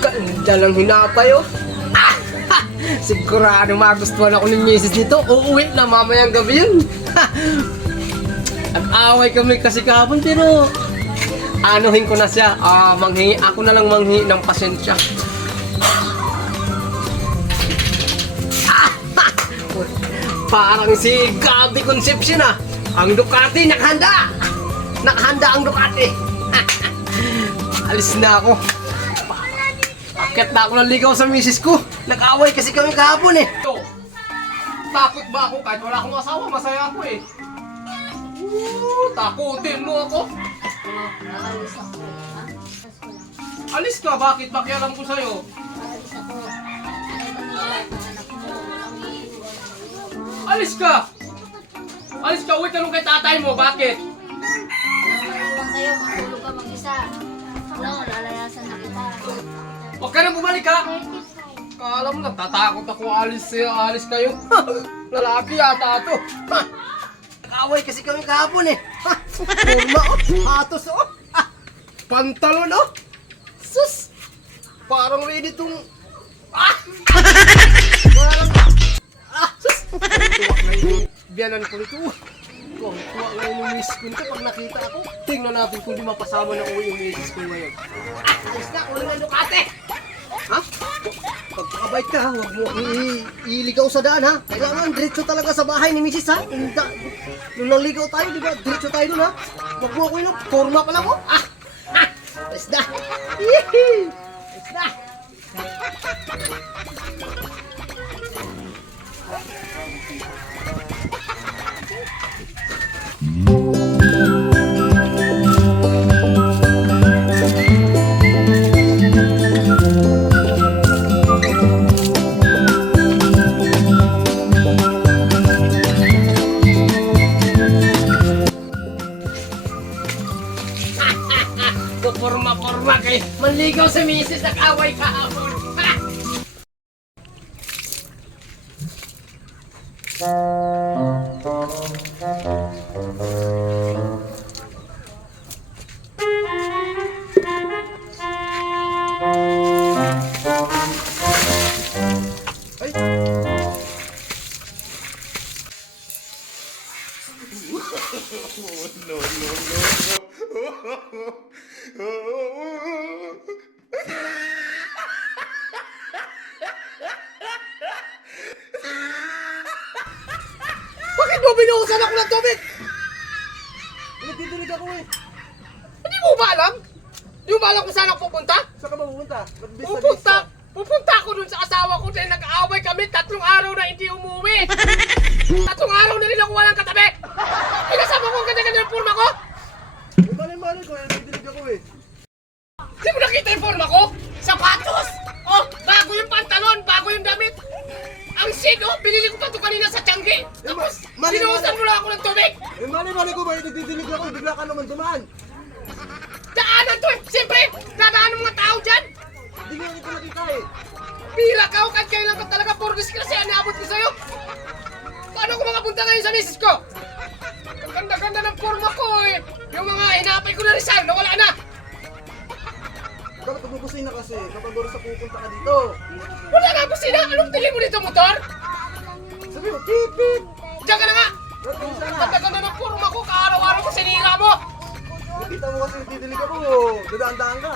Ganda lang hinapay oh. Sigurado magustuhan ako ng misis nito. Uuwi na mamayang gabi yun. Nag-away kami kasi kahapon pero anuhin ko na siya. Ako na lang manghingi ng pasensya. Parang si Gabi Concepcion ah. Ang Ducati nakahanda. Nakahanda ang Ducati. Alis na ako. Akit na ako ng ligaw sa misis ko. Nag-away kasi kami kahapon eh. Takot ba ako? Kahit wala akong asawa, masaya ako eh. Takutin mo ako. Alis ako. Alis ka? Bakit? Pakialam ko sa'yo. Alis ako. Ay, mangyayari ng anak mo. Alis ka! Alis ka! Uwi ka nung kay tatay mo. Bakit? Iwan sa'yo, matulog ka mag-isa. No, lalayasan na kita. Huwag ka nang bumalik ha! Kala mo lang, tatakot ako alis kayo. Lalaki yata ito. Nag-away kasi kami kahapon eh. Forma oh, atos oh. Pantalon oh. Sus! Parang ready tong... Parang... Sus! Tuwak na yung biyanan ko nito. Tuwak na yung miss ko nito pag nakita ako. Tingnan natin kung di mapasama na uwi yung miss ko ngayon. Alis na, uling na Ducati! Ha? Pagpakabait ka ha, huwag mo iligaw sa daan ha. Kailangan diretso talaga sa bahay ni Mrs. ha. Nung naligaw tayo, di ba? Diretso tayo dun ha. Huwag mo ako yun, forma pa lang mo. Alis na. Alis na. Forma kay manligaw sa misis, nag-away kahapon. Bakit mo binuhusan ako ng tubig? Nagdidilig ako eh. Hindi mo ba alam? Hindi mo ba alam kung saan ako pupunta? Saan ka ba pupunta? Pupunta ako dun sa asawa ko dahil nag-aaway kami 3 araw na hindi umuwi. 3 araw na rin ako walang katabi. Pinasama ko ang ganda-ganda ng forma ko. Mali ko, nagdidilig ako eh. Hindi mo nakita yung forma ko? Sapatos! Oh, bago yung pantalon, bago yung damit. Ang shade, oh, binili ko pa ito kanina sa Tiangge. Tapos, binuhusan mo lang ako ng tubig. Mali ko ba? Nagdidilig ako, bigla ka naman dumaan. Daanan to eh. Siyempre, dadaan ng mga tao dyan. Hindi nga ko nakita eh. Pira ka o kahit kailan ka talaga for disgrasya ang naabot ko sa'yo. Paano ko makapunta ngayon sa misis ko? Ang ganda-ganda ng forma ko eh. Yung mga hinapay ko na resign, nawala na. Dapat tububusin na kasi kapag sa pupunta ka dito. Wala nga busina. Anong tingin mo dito, motor? Sabi mo, pip pip. Diyan ka na nga. Sana. Ang ganda-ganda ng forma ko. Kaaraw-araw ko sinira mo. Nakita mo kasi nagdidilig ako. Dadaan-daan ka.